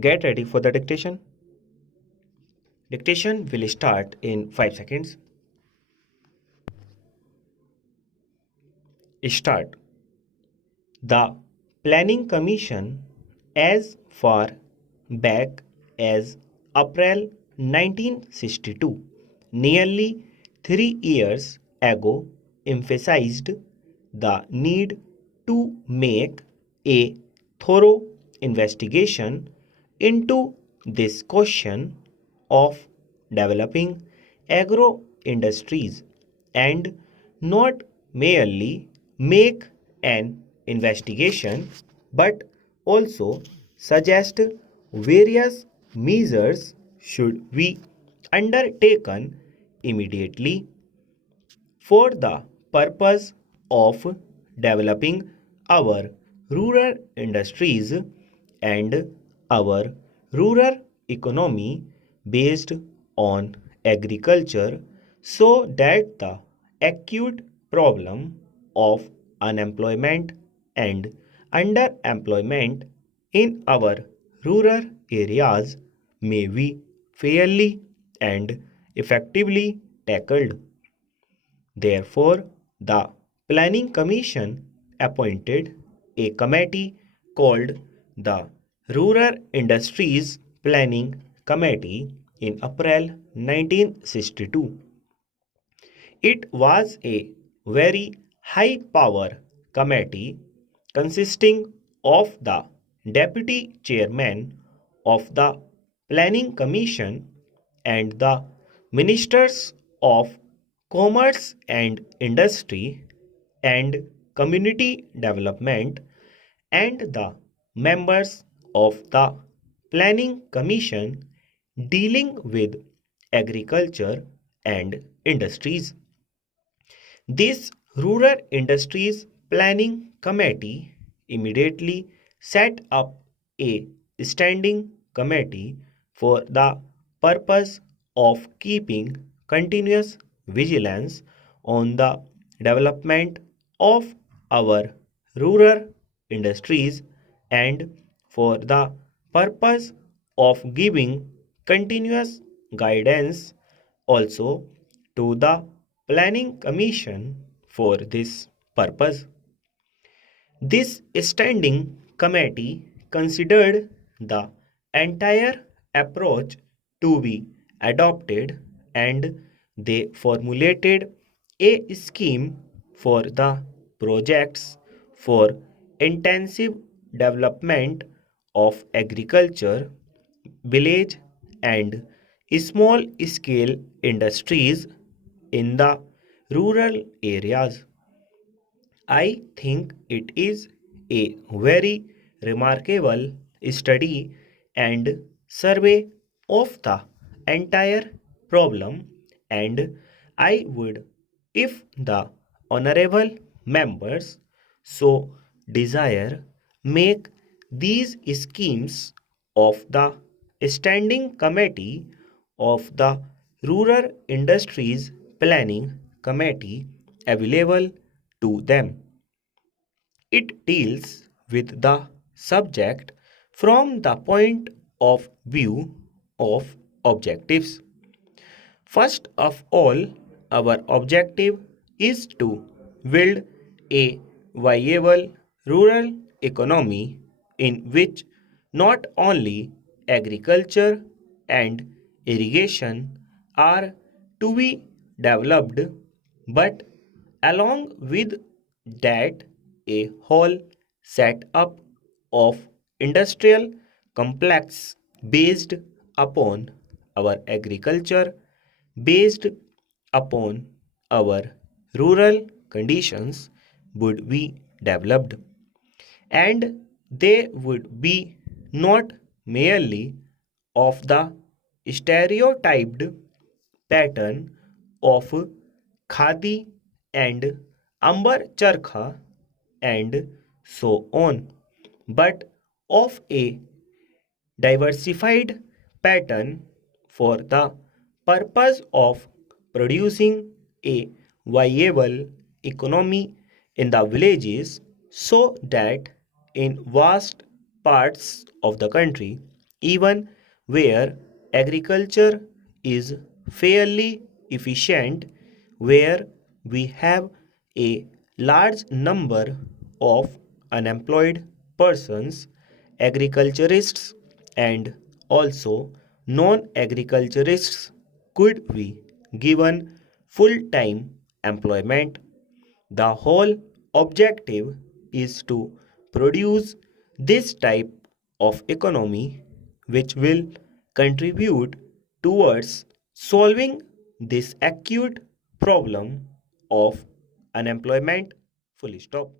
Get ready for the dictation. Dictation will start in 5 seconds. Start. The Planning Commission, as far back as April 1962, nearly 3 years ago, emphasized the need to make a thorough investigation into this question of developing agro industries and not merely make an investigation but also suggest various measures should be undertaken immediately for the purpose of developing our rural industries and our rural economy based on agriculture so that the acute problem of unemployment and underemployment in our rural areas may be fairly and effectively tackled. Therefore, the Planning Commission appointed a committee called the Rural Industries Planning Committee in April 1962. It was a very high power committee consisting of the deputy chairman of the Planning Commission and the ministers of Commerce and Industry and Community Development and the members of the Planning Commission dealing with agriculture and industries. This Rural Industries Planning Committee immediately set up a standing committee for the purpose of keeping continuous vigilance on the development of our rural industries and for the purpose of giving continuous guidance also to the Planning Commission for this purpose. This standing committee considered the entire approach to be adopted and they formulated a scheme for the projects for intensive development of agriculture, village and small scale industries in the rural areas. I think it is a very remarkable study and survey of the entire problem, and I would, if the honorable members so desire, make these schemes of the Standing Committee of the Rural Industries Planning Committee available to them. It deals with the subject from the point of view of objectives. First of all, our objective is to build a viable rural economy in which not only agriculture and irrigation are to be developed, but along with that, a whole set up of industrial complex based upon our agriculture, based upon our rural conditions would be developed, and they would be not merely of the stereotyped pattern of khadi and amber charkha and so on, but of a diversified pattern for the purpose of producing a viable economy in the villages so that in vast parts of the country even where agriculture is fairly efficient, where we have a large number of unemployed persons, agriculturists, and also non-agriculturists could be given full-time employment. The whole objective is to produce this type of economy which will contribute towards solving this acute problem of unemployment. Full stop.